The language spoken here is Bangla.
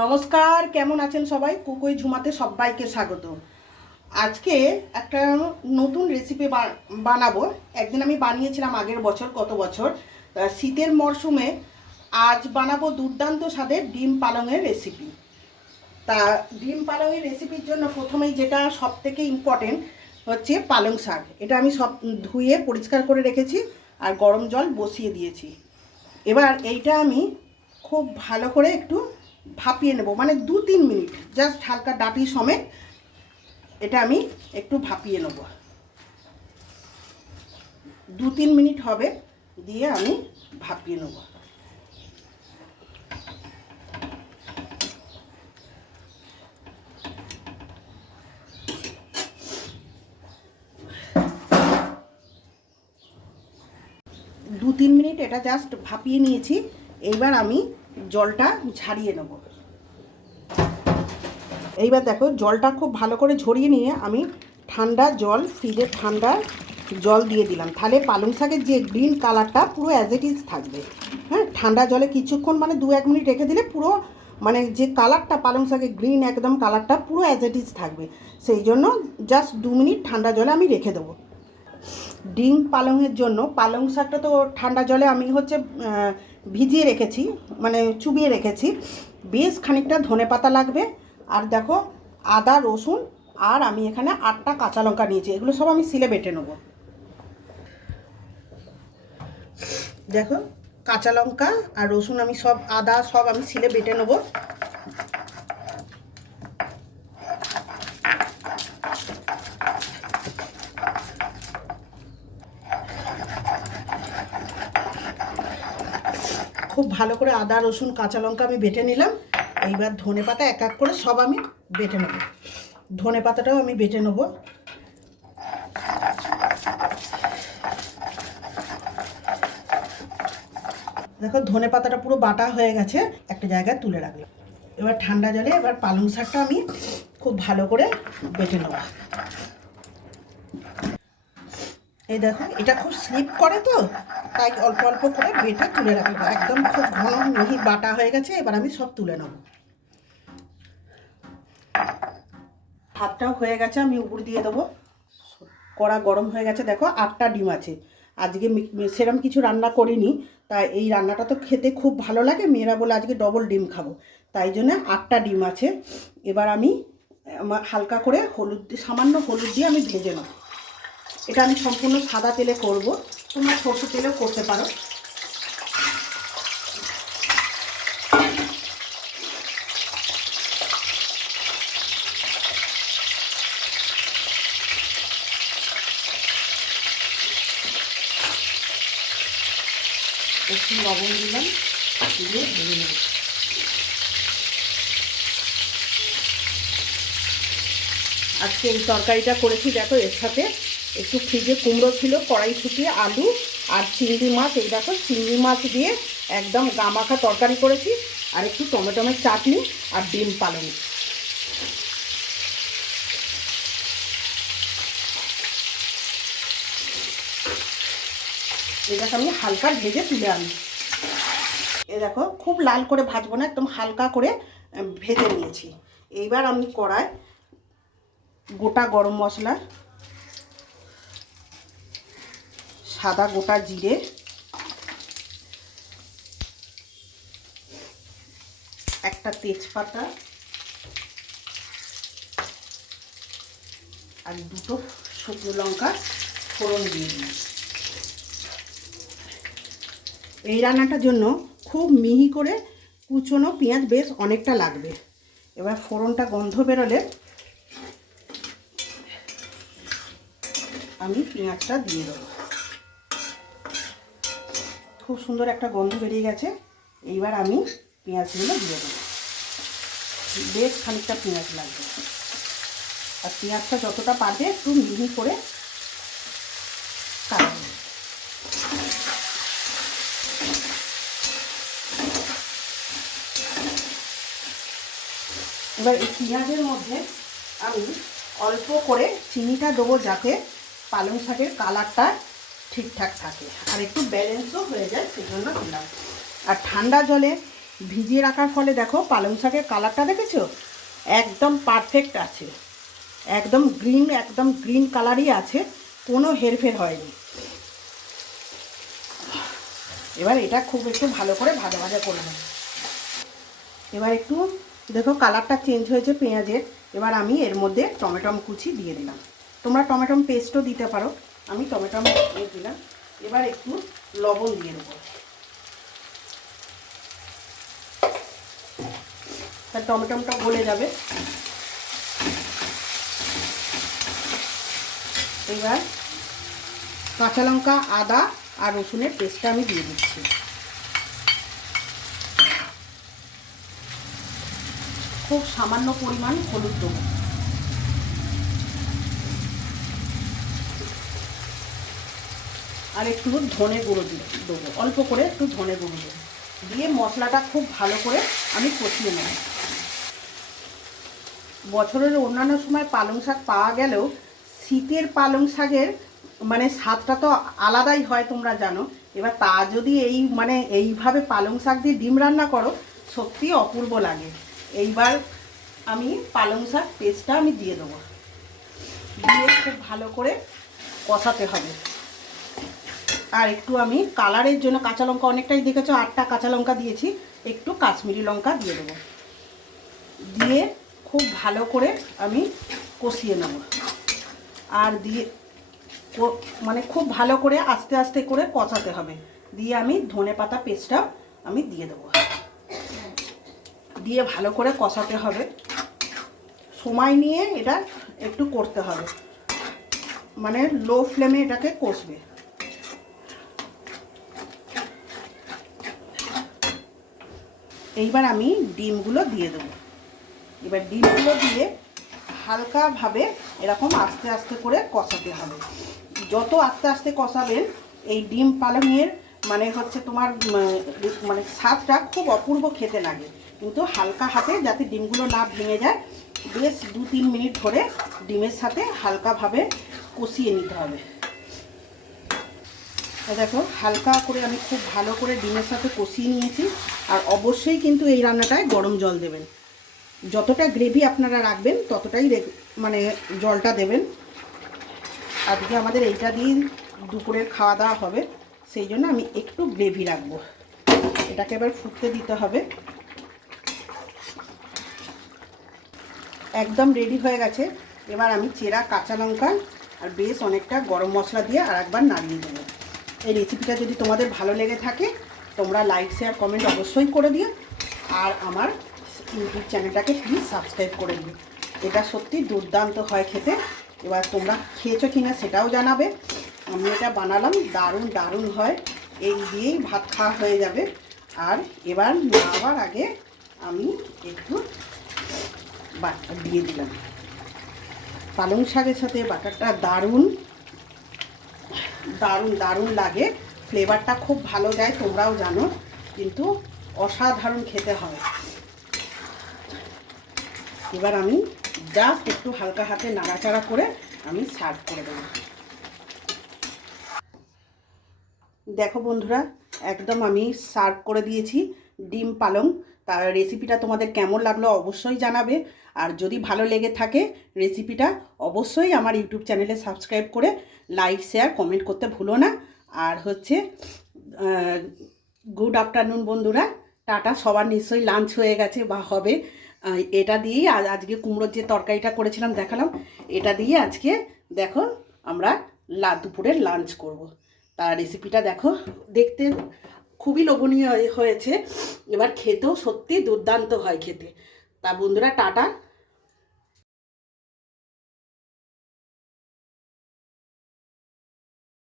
নমস্কার, কেমন আছেন সবাই? কুকুই ঝুমাতে সবাইকে স্বাগত। আজকে একটা নতুন রেসিপি বানাবো। একদিন আমি বানিয়েছিলাম আগের বছর, কত বছর শীতের মরশুমে। আজ বানাবো দুর্দান্ত স্বাদের ডিম পালংয়ের রেসিপি। তা ডিম পালংয়ের রেসিপির জন্য প্রথমেই যেটা সব থেকে ইম্পর্টেন্ট হচ্ছে পালং শাক। এটা আমি সব ধুয়ে পরিষ্কার করে রেখেছি আর গরম জল বসিয়ে দিয়েছি। এবার এইটা আমি খুব ভালো করে একটু ভাপিয়ে নেব, মানে 2-3 মিনিট, জাস্ট হালকা ডাটি সমেত এটা আমি একটু ভাপিয়ে নেব। 2-3 মিনিট হবে, দিয়ে আমি ভাপিয়ে নেব। দু তিন মিনিট এটা জাস্ট ভাপিয়ে নিয়েছি। এইবার আমি জলটা ঝারিয়ে নেব। এইবার দেখো, জলটা খুব ভালো করে ঝরিয়ে নিয়ে আমি ঠান্ডা জল, ফ্রিজের ঠান্ডা জল দিয়ে দিলাম। তাহলে পালং শাকের যে গ্রিন কালারটা পুরো অ্যাজ ইট ইজ থাকবে। হ্যাঁ, ঠান্ডা জলে কিছুক্ষণ, মানে 2-1 মিনিট রেখে দিলে পুরো, মানে যে কালারটা পালং শাকের গ্রিন একদম কালারটা পুরো অ্যাজ ইট ইজ থাকবে। সেই জন্য জাস্ট 2 মিনিট ঠান্ডা জলে আমি রেখে দেবো। ডিম পালংয়ের জন্য পালং শাকটা তো ঠান্ডা জলে আমি ভিজিয়ে রেখেছি, মানে চুবিয়ে রেখেছি। বেশ খানিকটা ধনেপাতা লাগবে। আর দেখো, আদা, রসুন, আর আমি এখানে 8টা কাঁচা লঙ্কা নিয়েছি। এগুলো সব আমি সিলে বেটে নেব। দেখো, কাঁচা লঙ্কা আর রসুন আমি সব, আদা সব আমি সিলে বেটে নেব। খুব ভালো করে আদা, রসুন, কাঁচা লঙ্কা আমি বেটে নিলাম। এইবার ধনেপাতা এক এক করে সব আমি বেটে নেব। ধনেপাতাটাও আমি বেটে নেব। দেখো, ধনেপাতাটা পুরো বাটা হয়ে গেছে, একটা জায়গায় তুলে রাখলাম। এবার ঠান্ডা জলে এবার পালং শাকটা আমি খুব ভালো করে বেটে নেব। এই দেখো, এটা খুব স্লিপ করে, তো তাই অল্প অল্প করে বেটে তুলে রাখবো। একদম খুব ঘন মিহি বাটা হয়ে গেছে। এবার আমি সব তুলে নেব। ভাতটাও হয়ে গেছে, আমি উপর দিয়ে দেবো। কড়া গরম হয়ে গেছে। দেখো, 8টা ডিম আছে। আজকে সেরকম কিছু রান্না করিনি, তাই এই রান্নাটা তো খেতে খুব ভালো লাগে। মেয়েরা বলে আজকে ডবল ডিম খাবো, তাই জন্য 8টা ডিম আছে। এবার আমি হালকা করে সামান্য হলুদ দিয়ে আমি ভেজে নেব। এটা আমি সম্পূর্ণ সাদা তেলে করব, তোমরা সরষে তেলেও করতে পারো। একটু লবণ দিলাম, দিয়ে ভেজে নেব। আজকে এই তরকারিটা করেছি। দেখো, এর সাথে একটু ফ্রিজে কুমড়ো ছিল, কড়াইশুঁটি, আলু আর চিংড়ি মাছ। এই দেখো, চিংড়ি মাছ দিয়ে একদম গামাখা তরকারি করেছি। আর একটু টমেটোমের চাটনি আর ডিম পালং। এটাকে আমি হালকা ভেজে তুলে আনি। এ দেখো, খুব লাল করে ভাজবো না, একদম হালকা করে ভেজে নিয়েছি। এইবার আমি কড়ায় গোটা গরম মশলা, সাদা গোটা জিরে, একটা তেজপাতা আর 2টো শুকনো লঙ্কা ফোড়ন দিয়ে দিই। এই রান্নাটার জন্য খুব মিহি করে কুচনো পেঁয়াজ বেশ অনেকটা লাগবে। এবার ফোড়নটা গন্ধ বেরোলে আমি পেঁয়াজটা দিয়ে দেবো। খুব সুন্দর একটা গন্ধ বেরিয়ে গেছে। এইবার আমি পেঁয়াজগুলো দিয়ে দেবো। বেশ খানিকটা পেঁয়াজ লাগবে। আর পেঁয়াজটা যতটা পারবে একটু মিহি করে কাটবে। এবার এই পেঁয়াজের মধ্যে আমি অল্প করে চিনিটা দেবো, যাতে পালং শাকের কালারটা ঠিকঠাক থাকে আর একটু ব্যালেন্সও হয়ে যায়, সেই জন্য দিলাম। আর ঠান্ডা জলে ভিজিয়ে রাখার ফলে দেখো পালং শাকের কালারটা দেখেছো একদম পারফেক্ট আছে, একদম গ্রিন কালারই আছে, কোনো হেরফের হয়নি। এবার এটা খুব একটু ভালো করে ভাজা ভাজা করে নেব। এবার একটু দেখো কালারটা চেঞ্জ হয়েছে পেঁয়াজের। এবার আমি এর মধ্যে টমেটো কুচি দিয়ে দিলাম, তোমরা টমেটো পেস্টও দিতে পারো, আমি টমেটো দিয়ে দিলাম। এবার একটু লবণ দিয়ে দেবো, তার টমেটোটা গলে যাবে। এবার কাঁচা লঙ্কা, আদা আর রসুনের পেস্টটা আমি দিয়ে দিচ্ছি। খুব সামান্য পরিমাণ হলুদ দেবো, আর একটু ধনে গুঁড়ো দেবো, অল্প করে একটু ধনে গুঁড়ো দেবো, দিয়ে মশলাটা খুব ভালো করে আমি কষিয়ে নেব। বছরের অন্যান্য সময় পালং শাক পাওয়া গেলেও শীতের পালং শাকের মানে স্বাদটা তো আলাদাই হয়, তোমরা জানো। এবার তা যদি এইভাবে পালং শাক দিয়ে ডিম রান্না করো, সত্যি অপূর্ব লাগে। এইবার আমি পালং শাক পেস্টটা আমি দিয়ে দেবো, দিয়ে খুব ভালো করে কষাতে হবে। আর একটু আমি কালারের জন্য কাঁচা লঙ্কা অনেকটাই দেখেছো, 8টা কাঁচা লঙ্কা দিয়েছি, একটু কাশ্মীরি লঙ্কা দিয়ে দেবো, দিয়ে খুব ভালো করে আমি কষিয়ে নেব। আর দিয়ে খুব ভালো করে আস্তে আস্তে করে কষাতে হবে। দিয়ে আমি ধনে পাতা পেস্টটা আমি দিয়ে দেবো, দিয়ে ভালো করে কষাতে হবে। সময় নিয়ে এটা একটু করতে হবে, মানে লো ফ্লেমে এটাকে কষবে। এইবার আমি ডিমগুলো দিয়ে দেবো। এবার ডিমগুলো দিয়ে হালকাভাবে এরকম আস্তে আস্তে করে কষাতে হবে। যত আস্তে আস্তে কষাবেন এই ডিম পালংয়ের তোমার স্বাদটা খুব অপূর্ব খেতে লাগে। কিন্তু হালকা হাতে যাতে ডিমগুলো না ভেঙে যায়, বেশ 2-3 মিনিট ধরে ডিমের সাথে হালকাভাবে কষিয়ে নিতে হবে। দেখো হালকা করে আমি খুব ভালো করে ডিমের সাথে কষিয়ে নিয়েছি। আর অবশ্যই কিন্তু এই রান্নাটায় গরম জল দেবেন, যতটা গ্রেভি আপনারা রাখবেন ততটাই জলটা দেবেন। আজকে আমাদের এইটা দিয়ে দুপুরের খাওয়া দাওয়া হবে, সেই জন্য আমি একটু গ্রেভি রাখবো। এটাকে এবার ফুটতে দিতে হবে। একদম রেডি হয়ে গেছে। এবার আমি চেরা কাঁচা লঙ্কা আর বেশ অনেকটা গরম মশলা দিয়ে আর একবার নাড়িয়ে দেবো। এই রেসিপিটা যদি তোমাদের ভালো লেগে থাকে তোমরা লাইক, শেয়ার, কমেন্ট অবশ্যই করে দিও। আর আমার ইউটিউব চ্যানেলটাকে প্লিজ সাবস্ক্রাইব করে দিও। এটা সত্যি দুর্দান্ত হয় খেতে। এবার তোমরা খেয়েছো কিনা সেটাও জানাবে। আমি এটা বানালাম, দারুণ হয়। এই দিয়েই ভাত খাওয়া হয়ে যাবে। আর এবার নামাবার আগে আমি একটু বাটার দিয়ে দিলাম। পালং শাকের সাথে বাটারটা দারুণ লাগে, ফ্লেভারটা খুব ভালো দেয়, তোমরাও জানো। কিন্তু অসাধারণ খেতে হয়। এবার আমি জাস্ট একটু হালকা হাতে নাড়াচাড়া করে আমি সার্ভ করে দেবো। দেখো বন্ধুরা, একদম আমি সার্ভ করে দিয়েছি ডিম পালং। তার রেসিপিটা তোমাদের কেমন লাগলো অবশ্যই জানাবে। আর যদি ভালো লেগে থাকে রেসিপিটা অবশ্যই আমার ইউটিউব চ্যানেলে সাবস্ক্রাইব করে লাইক, শেয়ার, কমেন্ট করতে ভুলো না। আর গুড আফটারনুন বন্ধুরা, টাটা। সবার নিশ্চয়ই লাঞ্চ হয়ে গেছে বা হবে। এটা দিয়েই আজকে কুমড়োর যে তরকারিটা করেছিলাম দেখালাম, এটা দিয়ে আজকে দেখো আমরা দুপুরের লাঞ্চ করব। তার রেসিপিটা দেখো, দেখতে খুবই লোভনীয় হয়েছে, এবার খেতেও সত্যি দুর্দান্ত হয় খেতে। তা বন্ধুরা টাটা।